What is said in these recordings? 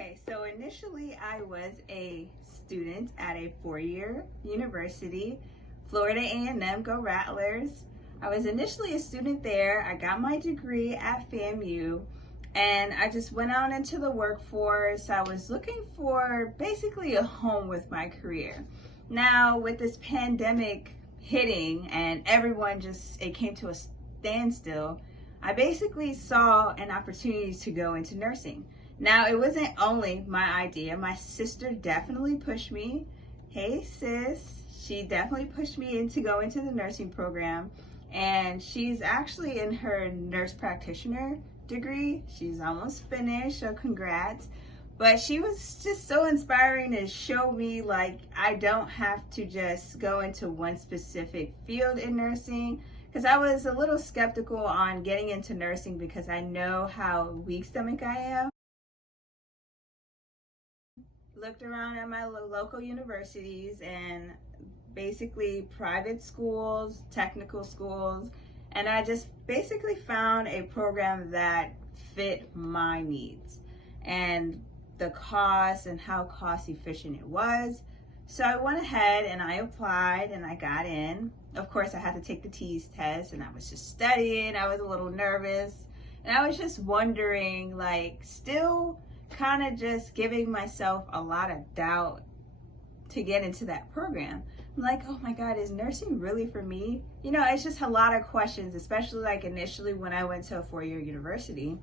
Okay, so initially I was a student at a four-year university, Florida A&M, go Rattlers. I was initially a student there. I got my degree at FAMU, and I just went out into the workforce. I was looking for basically a home with my career. Now, with this pandemic hitting and everyone it came to a standstill, I basically saw an opportunity to go into nursing. Now, it wasn't only my idea. My sister definitely pushed me. Hey, sis. She definitely pushed me to go into the nursing program. And she's actually in her nurse practitioner degree. She's almost finished, so congrats. But she was just so inspiring to show me, like, I don't have to just go into one specific field in nursing. Because I was a little skeptical on getting into nursing because I know how weak stomach I am. Looked around at my local universities and basically private schools, technical schools, and I just basically found a program that fit my needs and the cost and how cost efficient it was. So I went ahead and I applied and I got in. Of course, I had to take the TEAS test and I was just studying. I was a little nervous and I was just wondering, like, still kind of just giving myself a lot of doubt to get into that program. I'm like, oh my God, is nursing really for me? You know, it's just a lot of questions, especially like initially when I went to a four-year university,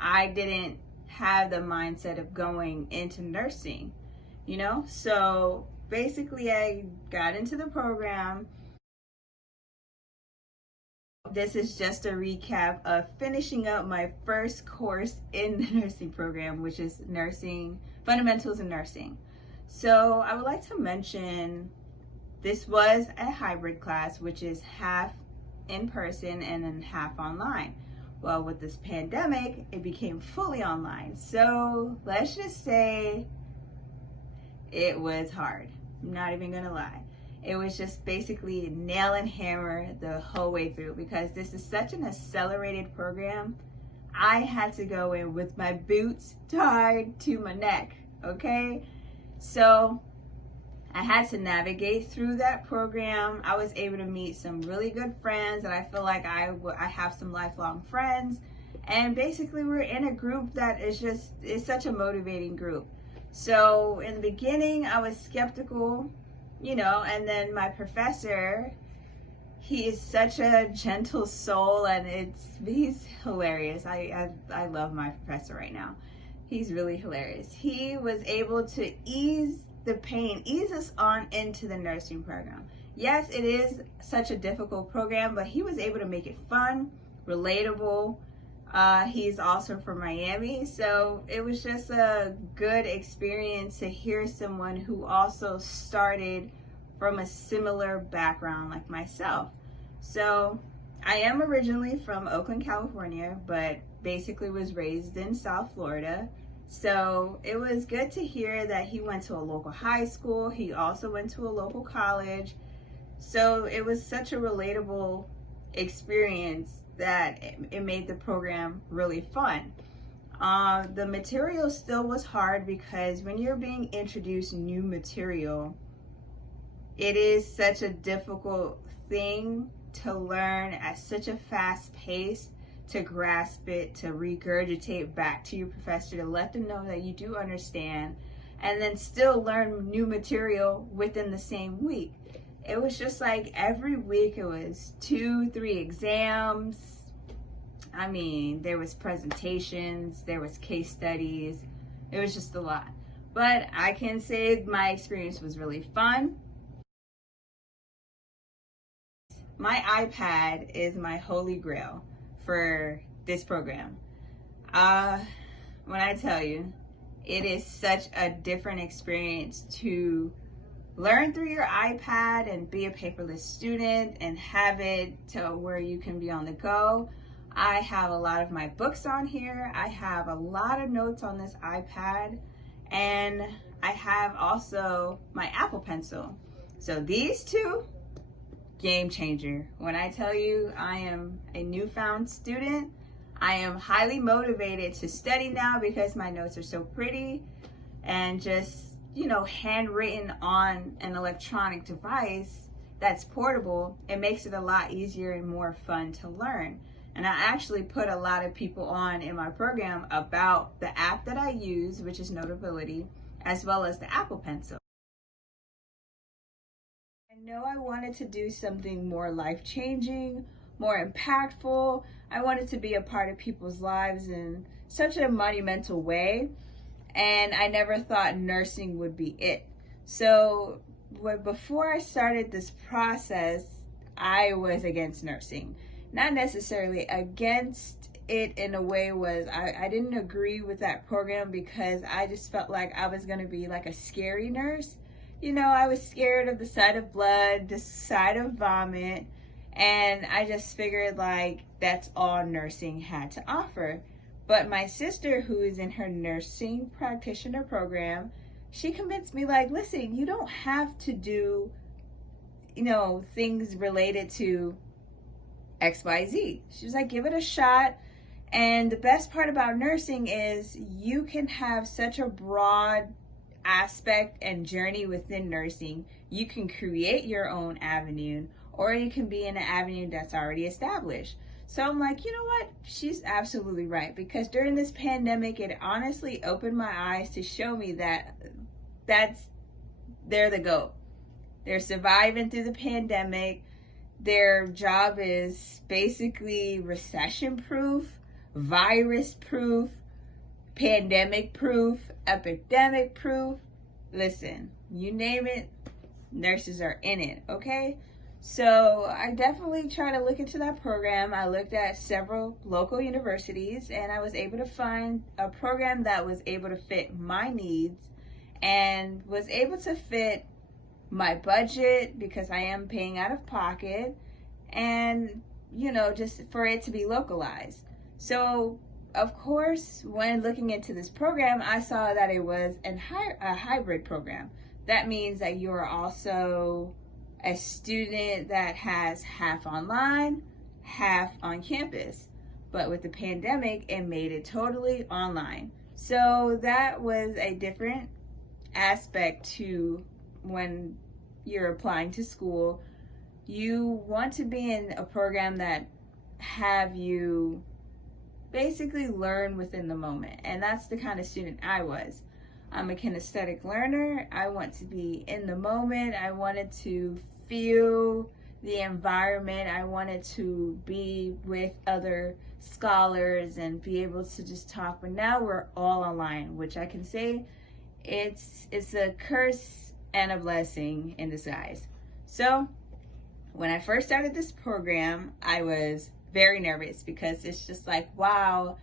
I didn't have the mindset of going into nursing, you know? So basically I got into the program. This is just a recap of finishing up my first course in the nursing program, which is nursing, fundamentals in nursing. So I would like to mention this was a hybrid class, which is half in person and then half online. Well, with this pandemic, it became fully online. So let's just say it was hard. I'm not even gonna lie. It was just basically nail and hammer the whole way through because this is such an accelerated program. I had to go in with my boots tied to my neck, okay? So I had to navigate through that program. I was able to meet some really good friends and I feel like I have some lifelong friends. And basically we're in a group that is such a motivating group. So in the beginning, I was skeptical, you know, and then my professor, he is such a gentle soul and he's hilarious. I love my professor right now. He's really hilarious. He was able to ease the pain, ease us on into the nursing program. Yes, it is such a difficult program, but he was able to make it fun, relatable. He's also from Miami, so it was just a good experience to hear someone who also started from a similar background like myself. So I am originally from Oakland, California, but basically was raised in South Florida. So it was good to hear that he went to a local high school. He also went to a local college. So it was such a relatable experience that it made the program really fun. The material still was hard because when you're being introduced new material, it is such a difficult thing to learn at such a fast pace, to grasp it, to regurgitate back to your professor, to let them know that you do understand, and then still learn new material within the same week. It was just like every week it was 2-3 exams. I mean, there was presentations, there was case studies. It was just a lot. But I can say my experience was really fun. My iPad is my holy grail for this program. When I tell you, it is such a different experience to learn through your iPad and be a paperless student and have it to where you can be on the go. I have a lot of my books on here. I have a lot of notes on this iPad, and I have also my Apple Pencil. So these two, game changer. When I tell you I am a newfound student, I am highly motivated to study now because my notes are so pretty. and just, you know, handwritten on an electronic device that's portable, it makes it a lot easier and more fun to learn. And I actually put a lot of people on in my program about the app that I use, which is Notability, as well as the Apple Pencil. I know I wanted to do something more life-changing, more impactful. I wanted to be a part of people's lives in such a monumental way, and I never thought nursing would be it. So before I started this process, I was against nursing. Not necessarily against it in a way was I didn't agree with that program because I just felt like I was going to be like a scary nurse. You know, I was scared of the sight of blood, the sight of vomit, and I just figured like that's all nursing had to offer. But my sister, who is in her nursing practitioner program, she convinced me like, listen, you don't have to do, you know, things related to XYZ. She was like, give it a shot. And the best part about nursing is you can have such a broad aspect and journey within nursing. You can create your own avenue, or you can be in an avenue that's already established. So I'm like, you know what? She's absolutely right, because during this pandemic, it honestly opened my eyes to show me that they're the GOAT. They're surviving through the pandemic. Their job is basically recession proof, virus proof, pandemic proof, epidemic proof. Listen, you name it, nurses are in it, okay? So I definitely try to look into that program. I looked at several local universities, and I was able to find a program that was able to fit my needs and was able to fit my budget, because I am paying out of pocket, and, you know, just for it to be localized. So of course, when looking into this program, I saw that it was a hybrid program. That means that you are also a student that has half online, half on campus. But with the pandemic, it made it totally online. So that was a different aspect to when you're applying to school. You want to be in a program that have you basically learn within the moment, and that's the kind of student I was. I'm a kinesthetic learner. I want to be in the moment. I wanted to feel the environment. I wanted to be with other scholars and be able to just talk. But now we're all online, which I can say it's a curse and a blessing in disguise. So when I first started this program, I was very nervous because it's just like, wow,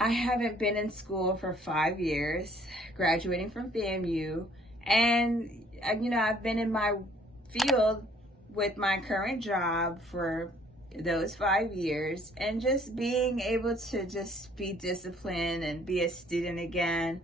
I haven't been in school for 5 years, graduating from FAMU, and you know, I've been in my field with my current job for those 5 years, and just being able to just be disciplined and be a student again.